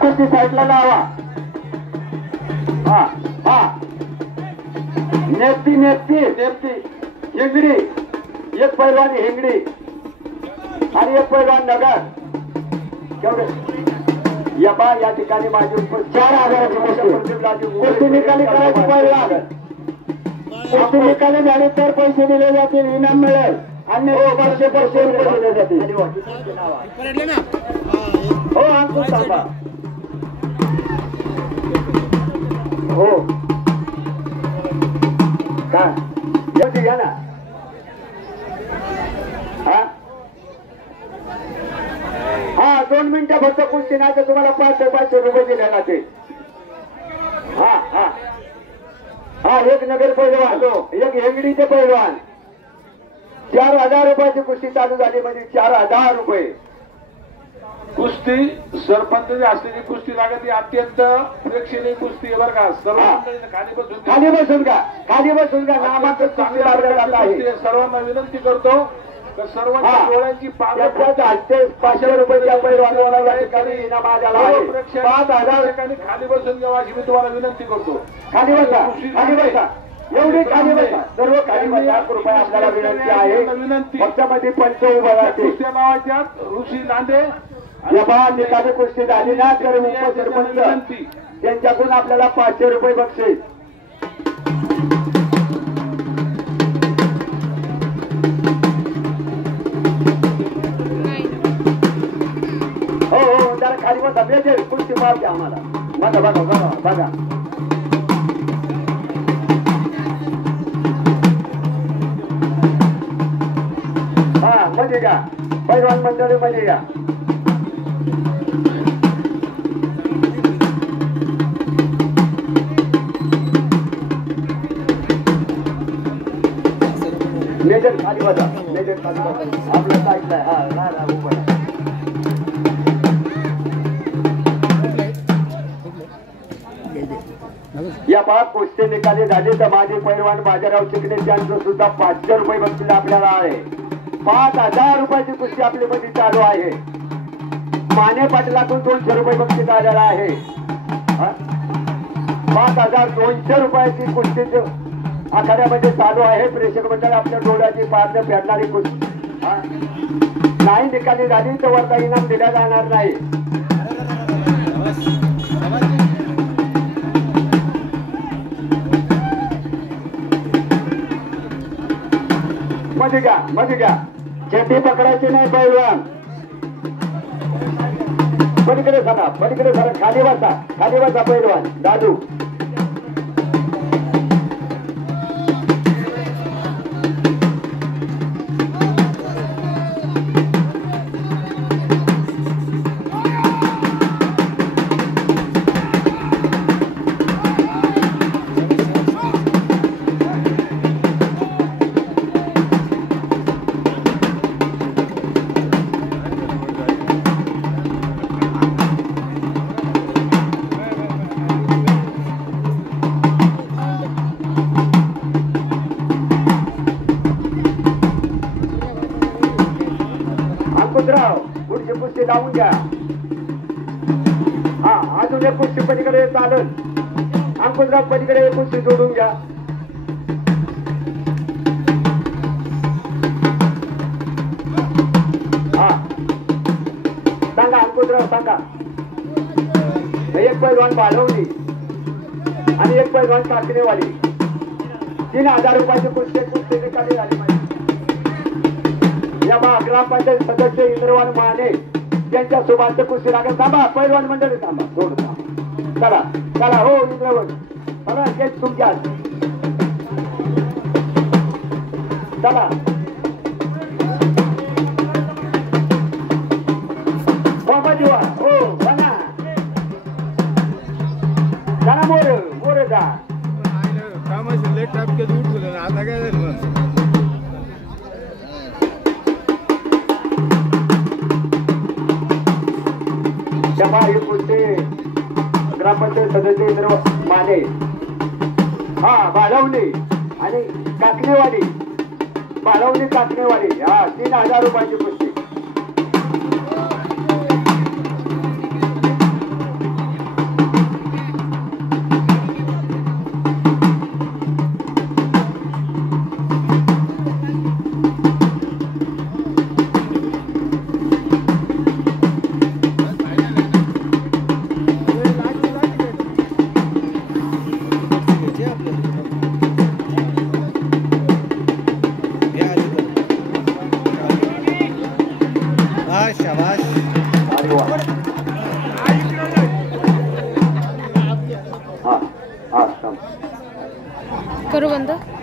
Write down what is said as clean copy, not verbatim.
कुस्ती साईडला लावा. हा हा नेपती नेपती नेपती हेंगडी एक पैलवान हेंगडी आणि एक पैलवान नगर. केवढे या ठिकाणी माझी 4,000 कुस्ती निकाली करायची. पैलवान कुस्ती निकाली झाली तर पैसे दिले जातील, इनाम मिळेल. अन्य 500 रुपये दिले जातील. हो अंकुश थांबा. हो काय येते घ्या ना. हा 2 मिनिटं फक्त कुस्ती नाही तर तुम्हाला 500 रुपये दिले जाते. हा हा हा एक नगर पैलवान एक हेंगडीचे पैलवान 4,000 रुपयाची कुस्ती चालू झाली म्हणजे 4,000 रुपये. कुस्ती सरपंच असलेली कुस्ती लागत ही अत्यंत प्रेक्षणीय कुस्ती आहे बरं का. सर्व खाली बसून का नामांतर चांगली लागले जात आहे. सर्वांना विनंती करतो तर सर्वांच्या डोळ्यांची 500 रुपयाच्या पैलवानाला ठिकाणी इनाम आलेला आहे. 5,000 ठिकाणी खाली बसून घ्यावा अशी मी तुम्हाला विनंती करतो. खाली बसा एवढी खाली बसा. सर्व खाली बसा. कृपया आपल्याला विनंती आहे. पक्षामध्ये पंच उभा राहते. कुस्त्या नावाच्या ऋषी लांडे ठिकाणी कुस्ती झाली ना तर उपसरपंच त्यांच्याकडून आपल्याला 500 रुपये बक्षीस. हो जरा खाली बसा. बेजे कुस्ती पाहते आम्हाला. बघा बघा बघा बघा. हा मध्ये घ्या पैलवान मंडळी मध्ये घ्या. मेजर खाली बसा. मेजर खाली बसा. आपलं साईडला हा राहा उभं. या पाच कुस्ती निकाली झाली तर माझे पैलवान बाजाराव चिकणे यांचं सुद्धा 500 रुपये बक्षीस आपल्याला आहे. 5,000 रुपयाची कुस्ती आपली मध्ये चालू आहे. माने पाटलातून 200 रुपये बक्षीस आलेला आहे. 5,200 रुपयाची कुस्ती आखाड्यामध्ये चालू आहे. प्रेक्षक मंडळ आपल्या डोळ्याची पाहणं फेडणारी कुस्ती नाही निकाली झाली तर वरचा इनाम दिला जाणार नाही. मध्ये घ्या चेंडी पकडायची नाही पैलवान. पलीकडे सरा खाली बसा पैलवान दादू. पुढची कुस्ती लावून घ्या. हा अजून एक कुस्ती पलीकडे चालल. अंकुशराव पलीकडे एक कुस्ती जोडून घ्या. हा सांगा अंकुशराव सांगा. एक पैलवान बाळवली आणि एक पैलवान काकडेवाली 3,000 रुपयाची कुस्ती निकाली झाली. या ग्रामपंचायत सदस्य इंद्रवान माने यांच्या सोबत कुस्ती लागेल. थांबा पैलवान मंडळी थांबा. सोडून चला चला. हो इंद्रवान चला हेच तुमच्या चला. हो बना चला मोर जा. आता काय झालं ग्रामपंचायत सदस्य इंद्र माने हा बाळवणे आणि काकणेवाडी हा 3,000 रुपयाची कुस्ती. करू बंद.